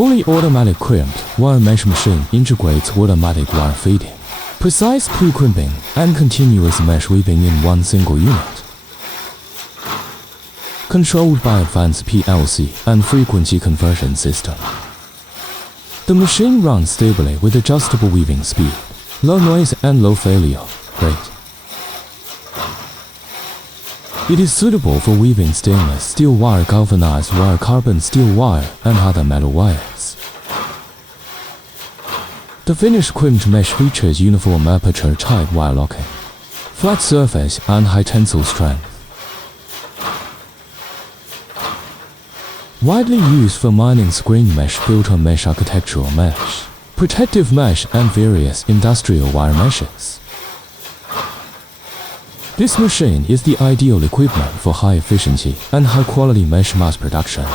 Fully automatic crimped wire mesh machine integrates automatic wire feeding, precise pre-crimping, and continuous mesh weaving in one single unit. Controlled by advanced PLC and frequency conversion system. The machine runs stably with adjustable weaving speed, low noise and low failure rate. It is suitable for weaving stainless steel wire, galvanized wire, carbon steel wire, and other metal wires. The finished crimped mesh features uniform aperture tight wire locking, flat surface, and high tensile strength. Widely used for mining screen mesh, filter mesh, architectural mesh, protective mesh, and various industrial wire meshes. This machine is the ideal equipment for high efficiency and high quality mesh mass production.